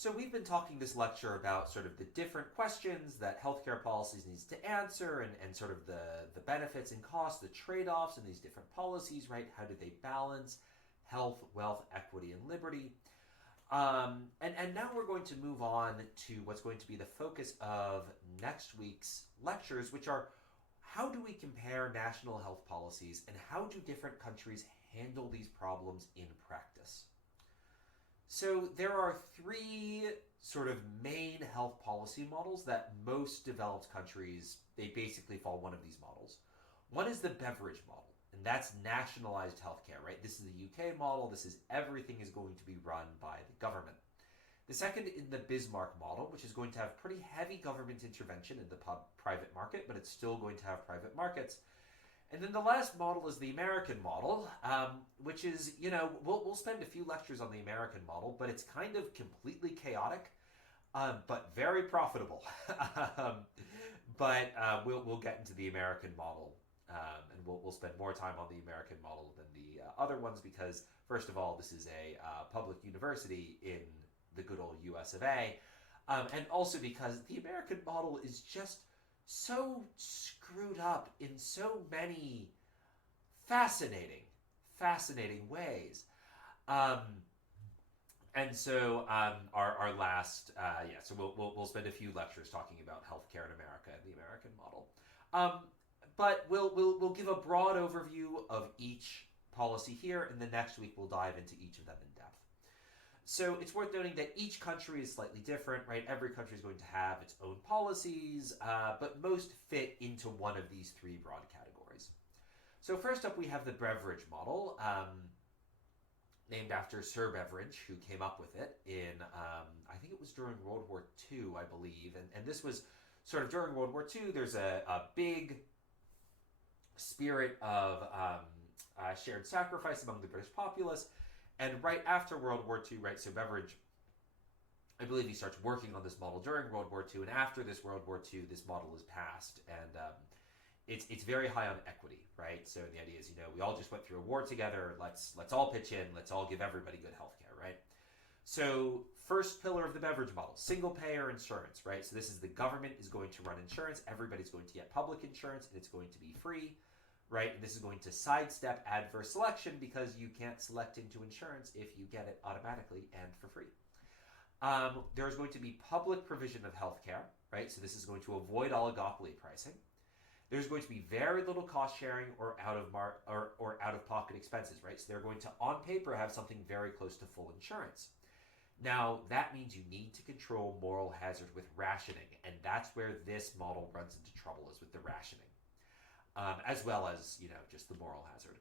So we've been talking this lecture about sort of the different questions that healthcare policies needs to answer and sort of the benefits and costs, the trade-offs in these different policies, right? How do they balance health, wealth, equity, and liberty? And now we're going to move on to what's going to be the focus of next week's lectures, which are how do we compare national health policies and how do different countries handle these problems in practice? So there are three sort of main health policy models that most developed countries, they basically follow one of these models. One is the Beveridge model, and that's nationalized healthcare, right? This is the UK model. This is everything is going to be run by the government. The second is the Bismarck model, which is going to have pretty heavy government intervention in the private market, but it's still going to have private markets. And then the last model is the American model, which is, we'll spend a few lectures on the American model, but it's kind of completely chaotic, but very profitable. But we'll get into the American model, and we'll spend more time on the American model than the other ones because, first of all, this is a public university in the good old US of A, and also because the American model is just so screwed up in so many fascinating ways. And so our last, so we'll spend a few lectures talking about healthcare in America and the American model. But we'll give a broad overview of each policy here, and the next week we'll dive into each of them in depth. So it's worth noting that each country is slightly different, right? Every country is going to have its own policies, but most fit into one of these three broad categories. So first up, we have the Beveridge model, named after Sir Beveridge, who came up with it in, I think it was during World War II, I believe. And this was sort of during World War II, there's a big spirit of shared sacrifice among the British populace. And right after World War II, right, so Beveridge, I believe he starts working on this model during World War II, and after this World War II, this model is passed, and it's very high on equity, right? So the idea is, we all just went through a war together, let's all pitch in, let's all give everybody good healthcare, right? So first pillar of the Beveridge model, single payer insurance, right? So this is the government is going to run insurance, everybody's going to get public insurance, and it's going to be free. Right, and this is going to sidestep adverse selection because you can't select into insurance if you get it automatically and for free. There's going to be public provision of healthcare, right? So this is going to avoid oligopoly pricing. There's going to be very little cost sharing or out of pocket expenses, right? So they're going to, on paper, have something very close to full insurance. Now, that means you need to control moral hazard with rationing, and that's where this model runs into trouble, is with the rationing. As well as, just the moral hazard.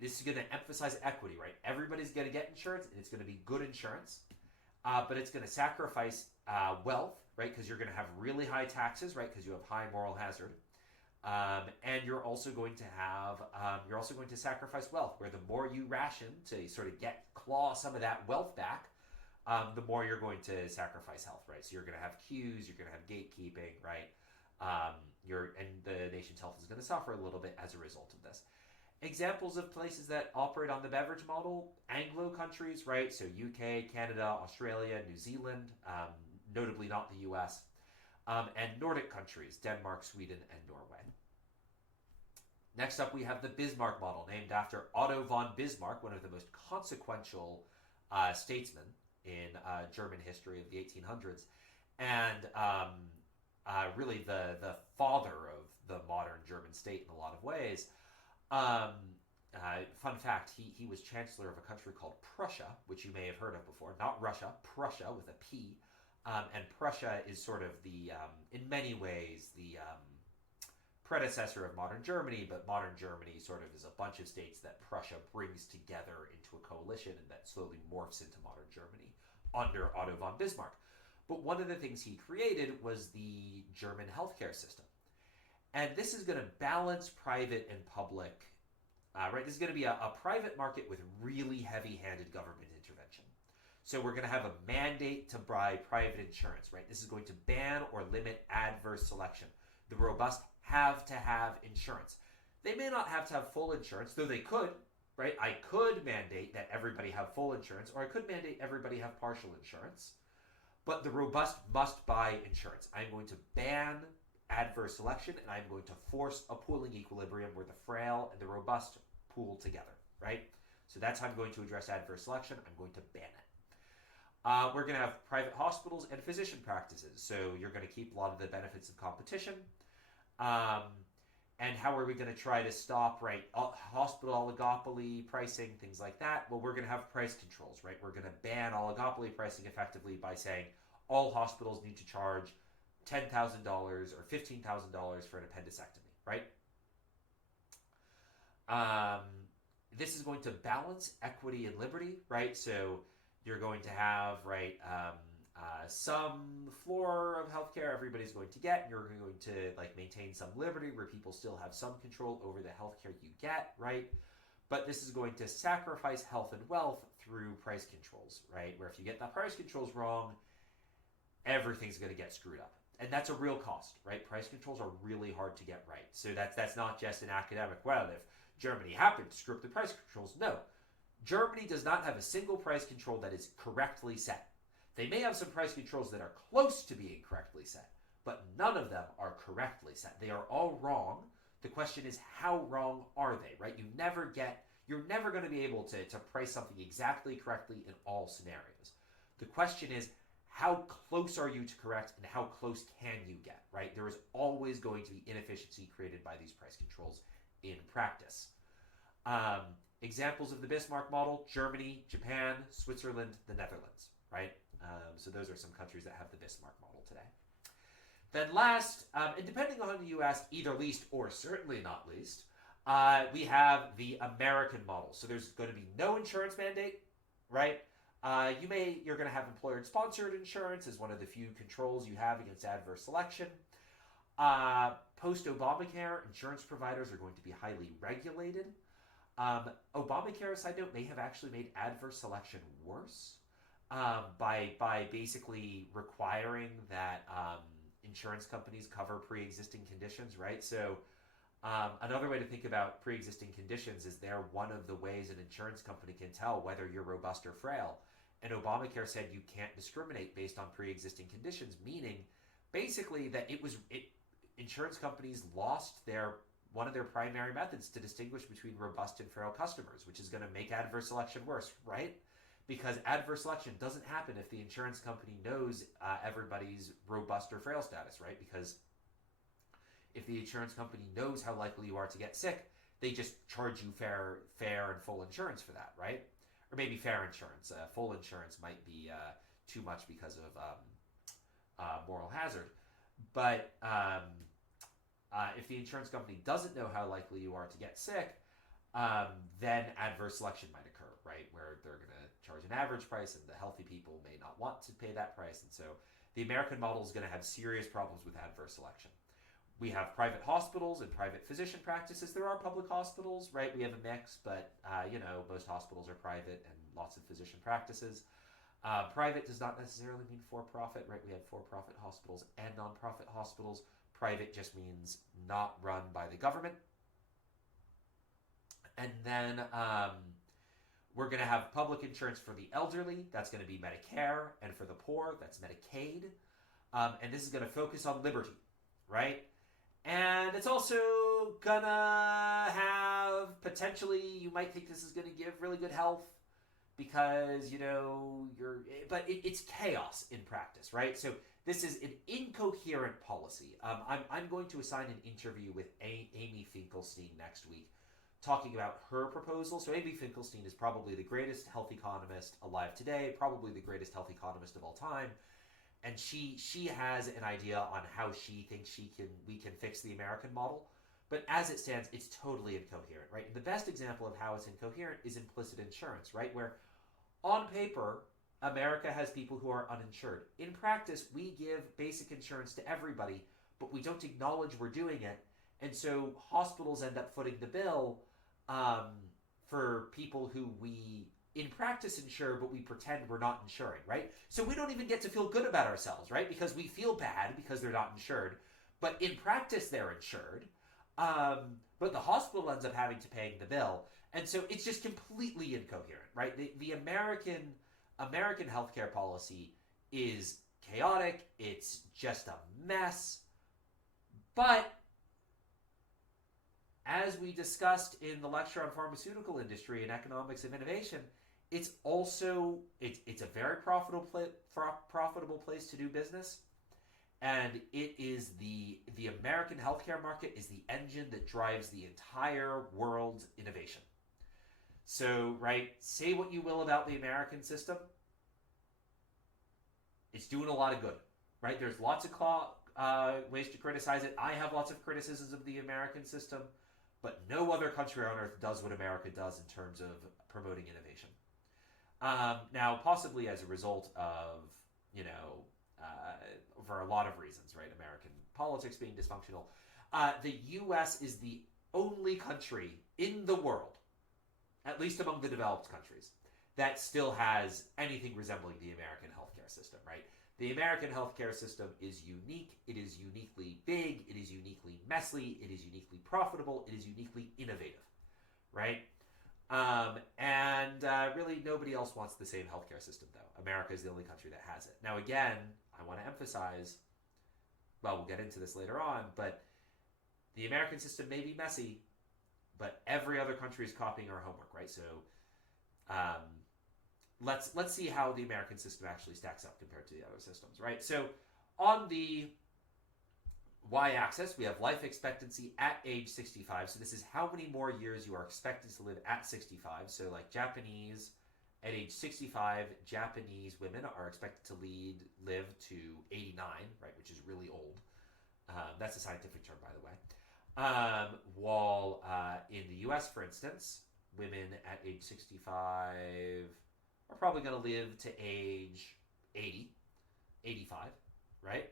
This is going to emphasize equity, right? Everybody's going to get insurance, and it's going to be good insurance, but it's going to sacrifice wealth, right? Because you're going to have really high taxes, right? Because you have high moral hazard, and you're also going to sacrifice wealth, where the more you ration to sort of claw some of that wealth back, the more you're going to sacrifice health, right? So you're going to have queues, you're going to have gatekeeping, right? And the nation's health is going to suffer a little bit as a result of this. Examples of places that operate on the Beveridge model, Anglo countries, right? So UK, Canada, Australia, New Zealand, notably not the US, and Nordic countries, Denmark, Sweden, and Norway. Next up, we have the Bismarck model, named after Otto von Bismarck, one of the most consequential statesmen in German history of the 1800s, and really the father of the modern German state in a lot of ways. Fun fact, he was chancellor of a country called Prussia, which you may have heard of before. Not Russia, Prussia with a P. And Prussia is sort of the, in many ways, the predecessor of modern Germany, but modern Germany sort of is a bunch of states that Prussia brings together into a coalition and that slowly morphs into modern Germany under Otto von Bismarck. But one of the things he created was the German healthcare system. And this is going to balance private and public, right? This is going to be a private market with really heavy-handed government intervention. So we're going to have a mandate to buy private insurance, right? This is going to ban or limit adverse selection. The robust have to have insurance. They may not have to have full insurance, though they could, right? I could mandate that everybody have full insurance, or I could mandate everybody have partial insurance. But the robust must buy insurance. I'm going to ban adverse selection, and I'm going to force a pooling equilibrium where the frail and the robust pool together, right? So that's how I'm going to address adverse selection. I'm going to ban it. We're going to have private hospitals and physician practices. So you're going to keep a lot of the benefits of competition. And how are we going to try to stop, right, hospital oligopoly pricing, things like that? Well, we're going to have price controls, right? We're going to ban oligopoly pricing effectively by saying all hospitals need to charge $10,000 or $15,000 for an appendectomy, right? This is going to balance equity and liberty, right? So you're going to have, right, some floor of healthcare everybody's going to get, and you're going to like maintain some liberty where people still have some control over the healthcare you get, right? But this is going to sacrifice health and wealth through price controls, right? Where if you get the price controls wrong, everything's going to get screwed up. And that's a real cost, right? Price controls are really hard to get right. So that's not just an academic, well, if Germany happened to screw up the price controls. No. Germany does not have a single price control that is correctly set. They may have some price controls that are close to being correctly set, but none of them are correctly set. They are all wrong. The question is, how wrong are they, right? You're never going to be able to price something exactly correctly in all scenarios. The question is, how close are you to correct, and how close can you get, right? There is always going to be inefficiency created by these price controls in practice. Examples of the Bismarck model: Germany, Japan, Switzerland, the Netherlands, right? So those are some countries that have the Bismarck model today. Then last, and depending on who you ask, either least or certainly not least, we have the American model. So there's going to be no insurance mandate, right? You're going to have employer-sponsored insurance as one of the few controls you have against adverse selection. Post-Obamacare, insurance providers are going to be highly regulated. Obamacare, side note, may have actually made adverse selection worse by basically requiring that insurance companies cover pre-existing conditions, right? So another way to think about pre-existing conditions is they're one of the ways an insurance company can tell whether you're robust or frail. And Obamacare said you can't discriminate based on pre-existing conditions, meaning basically that insurance companies lost one of their primary methods to distinguish between robust and frail customers, which is going to make adverse selection worse, right? Because adverse selection doesn't happen if the insurance company knows everybody's robust or frail status, right? Because if the insurance company knows how likely you are to get sick, they just charge you fair and full insurance for that, right? Or maybe fair insurance. Full insurance might be too much because of moral hazard. But if the insurance company doesn't know how likely you are to get sick, then adverse selection might occur, right? Where they're going to charge an average price and the healthy people may not want to pay that price. And so the American model is going to have serious problems with adverse selection. We have private hospitals and private physician practices. There are public hospitals, right? We have a mix, but most hospitals are private and lots of physician practices. Private does not necessarily mean for-profit, right? We have for-profit hospitals and non-profit hospitals. Private just means not run by the government. And then we're going to have public insurance for the elderly. That's going to be Medicare. And for the poor, that's Medicaid. And this is going to focus on liberty, right? And it's also going to have potentially, you might think this is going to give really good health because, but it's chaos in practice, right? So this is an incoherent policy. I'm going to assign an interview with Amy Finkelstein next week, talking about her proposal. So Amy Finkelstein is probably the greatest health economist alive today, probably the greatest health economist of all time. And she has an idea on how she thinks we can fix the American model. But as it stands, it's totally incoherent, right? And the best example of how it's incoherent is implicit insurance, right? Where on paper, America has people who are uninsured. In practice, we give basic insurance to everybody, but we don't acknowledge we're doing it. And so hospitals end up footing the bill for people who we, in practice, insure, but we pretend we're not insuring, right? So we don't even get to feel good about ourselves, right? Because we feel bad because they're not insured. But in practice, they're insured. But the hospital ends up having to pay the bill. And so it's just completely incoherent, right? The American healthcare policy is chaotic. It's just a mess. But as we discussed in the lecture on pharmaceutical industry and economics of innovation, it's also it's a very profitable place to do business, and it is the American healthcare market is the engine that drives the entire world's innovation. So, right, say what you will about the American system, it's doing a lot of good, right? There's lots of ways to criticize it. I have lots of criticisms of the American system, but no other country on earth does what America does in terms of promoting innovation. Now, possibly as a result of, for a lot of reasons, right? American politics being dysfunctional. The U.S. is the only country in the world, at least among the developed countries, that still has anything resembling the American healthcare system, right? The American healthcare system is unique. It is uniquely big. It is uniquely messy. It is uniquely profitable. It is uniquely innovative, right? Really nobody else wants the same healthcare system, though. America is the only country that has it. Now, again, I want to emphasize, well, we'll get into this later on, but the American system may be messy, but every other country is copying our homework, right? So let's see how the American system actually stacks up compared to the other systems, right? So on the y-axis, we have life expectancy at age 65. So this is how many more years you are expected to live at 65. So like Japanese, at age 65, Japanese women are expected to live to 89, right, which is really old. That's a scientific term, by the way. While in the U.S., for instance, women at age 65 are probably going to live to age 80, 85, right?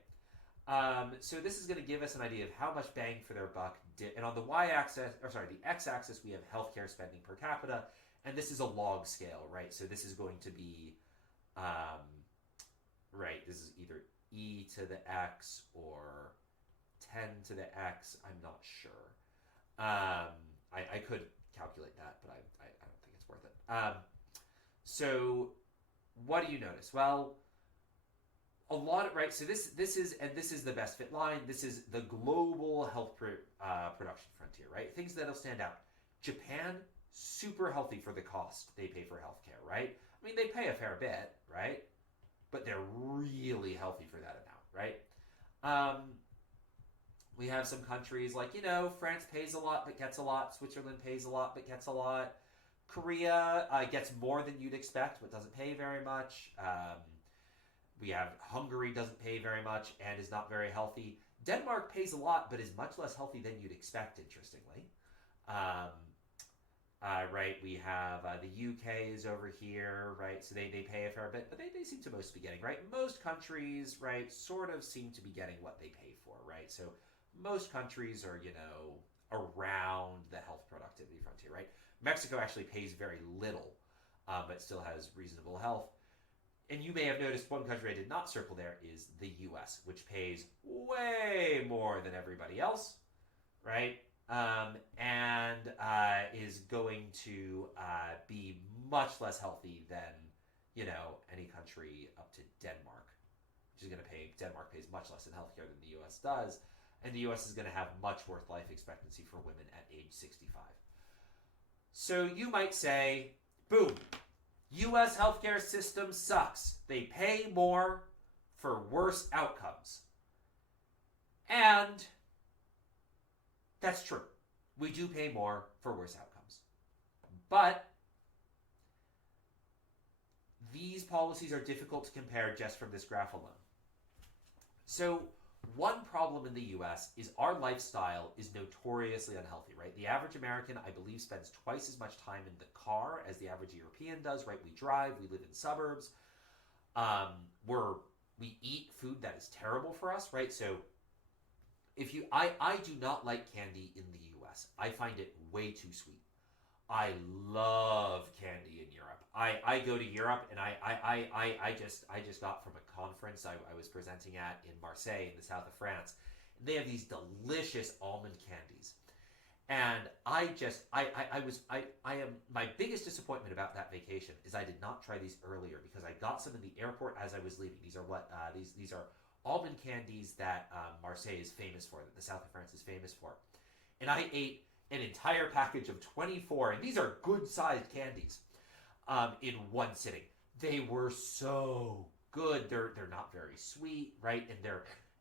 So this is going to give us an idea of how much bang for their buck and on the y-axis, the x-axis, we have healthcare spending per capita, and this is a log scale, right? So this is going to be, right, this is either e to the x or 10 to the x, I'm not sure. I could calculate that, but I don't think it's worth it. So what do you notice? Well, a lot, right? So this is the best fit line. This is the global health production frontier, right? Things that'll stand out. Japan, super healthy for the cost they pay for healthcare, right? I mean, they pay a fair bit, right? But they're really healthy for that amount, right? We have some countries like, France pays a lot but gets a lot. Switzerland pays a lot but gets a lot. Korea gets more than you'd expect but doesn't pay very much. We have Hungary doesn't pay very much and is not very healthy. Denmark pays a lot but is much less healthy than you'd expect, interestingly. Right, we have the UK is over here, right? So they pay a fair bit, but they seem to mostly be getting, right? Most countries, right, sort of seem to be getting what they pay for, right? So most countries are, around the health productivity frontier, right? Mexico actually pays very little, but still has reasonable health. And you may have noticed one country I did not circle there is the US, which pays way more than everybody else, right? And is going to be much less healthy than, any country up to Denmark, which is going to pay, Denmark pays much less in healthcare than the US does. And the US is going to have much worse life expectancy for women at age 65. So you might say, boom, US healthcare system sucks. They pay more for worse outcomes. And that's true. We do pay more for worse outcomes. But these policies are difficult to compare just from this graph alone. So one problem in the US is our lifestyle is notoriously unhealthy, right? The average American, I believe, spends twice as much time in the car as the average European does, right? We drive, we live in suburbs. We eat food that is terrible for us, right? So I do not like candy in the US. I find it way too sweet. I love candy in Europe. I go to Europe and I just got from a conference I was presenting at in Marseille in the south of France. They have these delicious almond candies. And I am, my biggest disappointment about that vacation is I did not try these earlier because I got some in the airport as I was leaving. These are these are almond candies that Marseille is famous for, that the south of France is famous for. And I ate an entire package of 24, and these are good sized candies, in one sitting. They were so good. They're not very sweet, right?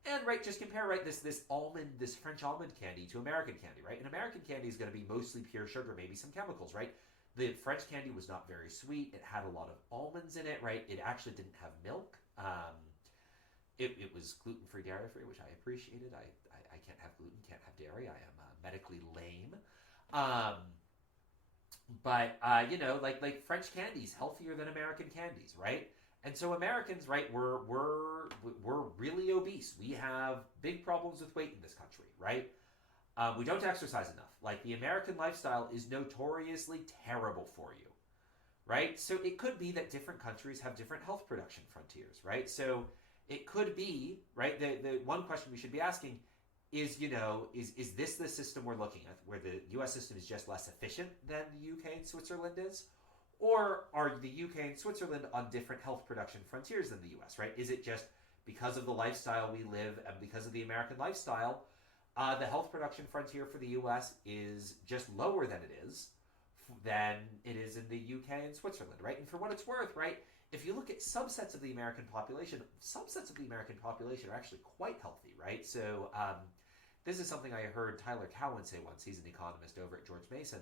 And right, just compare right this French almond candy to American candy, right? And American candy is going to be mostly pure sugar, maybe some chemicals, right? The French candy was not very sweet. It had a lot of almonds in it, right? It actually didn't have milk. It was gluten-free, dairy-free, which I appreciated. I can't have gluten, can't have dairy. I am medically lame. But you know, like French candies healthier than American candies, right? And so Americans, right, we're really obese. We have big problems with weight in this country, right? We don't exercise enough. Like, the American lifestyle is notoriously terrible for you, right? So it could be that different countries have different health production frontiers, right? So it could be, right, the one question we should be asking is, you know, is this the system we're looking at, where the U.S. system is just less efficient than the U.K. and Switzerland is? Or are the UK and Switzerland on different health production frontiers than the US, right? Is it just because of the lifestyle we live and because of the American lifestyle, the health production frontier for the US is just lower than it is in the UK and Switzerland, right? And for what it's worth, right, if you look at subsets of the American population are actually quite healthy, right? So this is something I heard Tyler Cowen say once. He's an economist over at George Mason,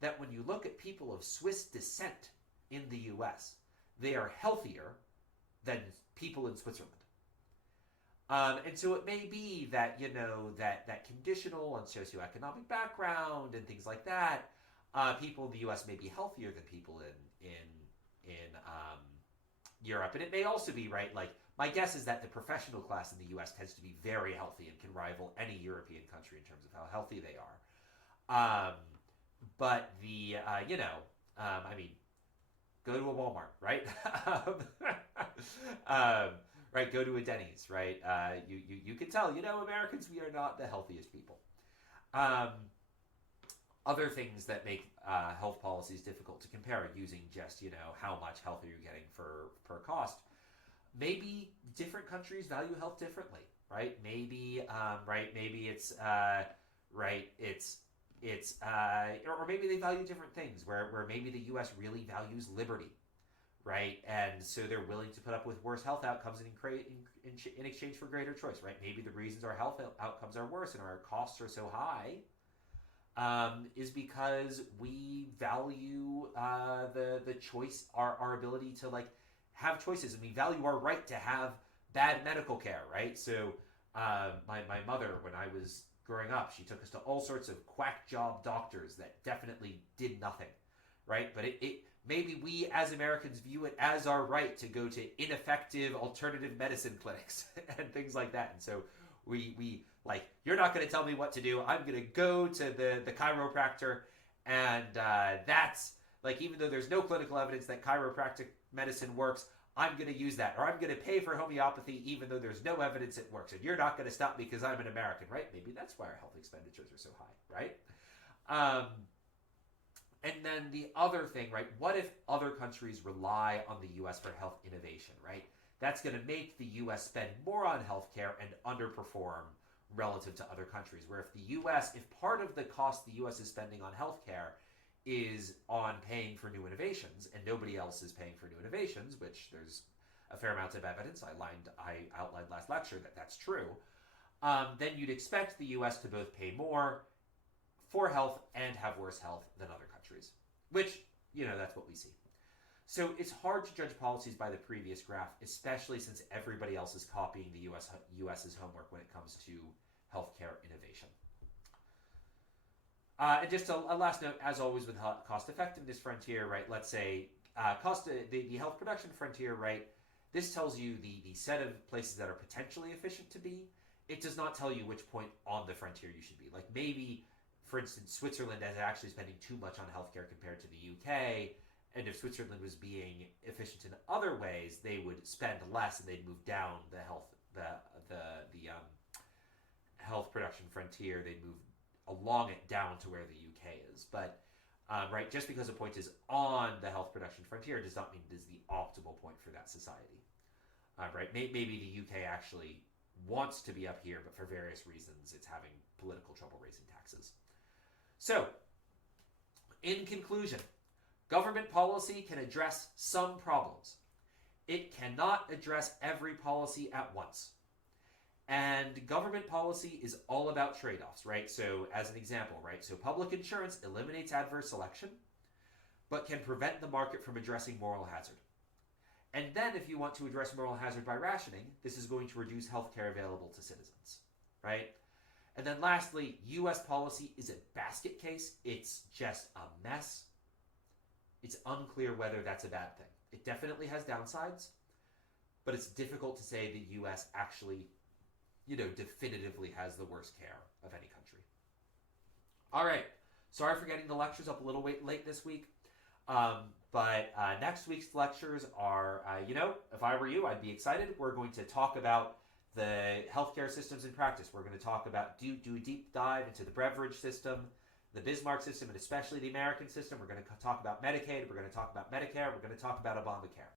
that when you look at people of Swiss descent in the US, they are healthier than people in Switzerland. And so it may be that, you know, that conditional on socioeconomic background and things like that, people in the US may be healthier than people in Europe. And it may also be, right, like, my guess is that the professional class in the US tends to be very healthy and can rival any European country in terms of how healthy they are. But you know, I mean, go to a Walmart, right? Right, go to a Denny's, right? You can tell, you know, Americans, we are not the healthiest people. Other things that make health policies difficult to compare, using just, you know, how much health are you getting per cost. Maybe different countries value health differently, right? Maybe or maybe they value different things, where maybe the U.S. really values liberty, right? And so they're willing to put up with worse health outcomes in exchange for greater choice, right? Maybe the reasons our health outcomes are worse and our costs are so high is because we value the choice, our ability to, like, have choices, and we value our right to have bad medical care, right? So my mother, when I was growing up, she took us to all sorts of quack job doctors that definitely did nothing, right? But it maybe we as Americans view it as our right to go to ineffective alternative medicine clinics and things like that. And so we like, you're not going to tell me what to do. I'm going to go to the chiropractor, and that's, like, even though there's no clinical evidence that chiropractic medicine works, I'm going to use that. Or I'm going to pay for homeopathy even though there's no evidence it works. And you're not going to stop me because I'm an American, right? Maybe that's why our health expenditures are so high, right? And then the other thing, right? What if other countries rely on the U.S. for health innovation, right? That's going to make the U.S. spend more on healthcare and underperform relative to other countries. Where if the U.S., if part of the cost the U.S. is spending on healthcare is on paying for new innovations, and nobody else is paying for new innovations, which there's a fair amount of evidence, I outlined last lecture that that's true, then you'd expect the U.S. to both pay more for health and have worse health than other countries, which, you know, that's what we see. So it's hard to judge policies by the previous graph, especially since everybody else is copying the US's homework when it comes to healthcare innovation. And just a last note, as always with cost effectiveness frontier, right? Let's say the health production frontier, right? This tells you the set of places that are potentially efficient to be. It does not tell you which point on the frontier you should be. Like, maybe, for instance, Switzerland is actually spending too much on healthcare compared to the UK. And if Switzerland was being efficient in other ways, they would spend less and they'd move down the health production frontier. They'd move along it down to where the UK is. But right, just because a point is on the health production frontier does not mean it is the optimal point for that society. Right, maybe the UK actually wants to be up here, but for various reasons it's having political trouble raising taxes. So, in conclusion, government policy can address some problems. It cannot address every policy at once. And government policy is all about trade-offs, right? So, as an example, right? So, public insurance eliminates adverse selection, but can prevent the market from addressing moral hazard. And then, if you want to address moral hazard by rationing, this is going to reduce healthcare available to citizens, right? And then lastly, U.S. policy is a basket case. It's just a mess. It's unclear whether that's a bad thing. It definitely has downsides, but it's difficult to say the U.S. actually, definitively has the worst care of any country. All right. Sorry for getting the lectures up a little late this week. But next week's lectures are, if I were you, I'd be excited. We're going to talk about the healthcare systems in practice. We're going to talk about, do a deep dive into the Beveridge system, the Bismarck system, and especially the American system. We're going to talk about Medicaid. We're going to talk about Medicare. We're going to talk about Obamacare.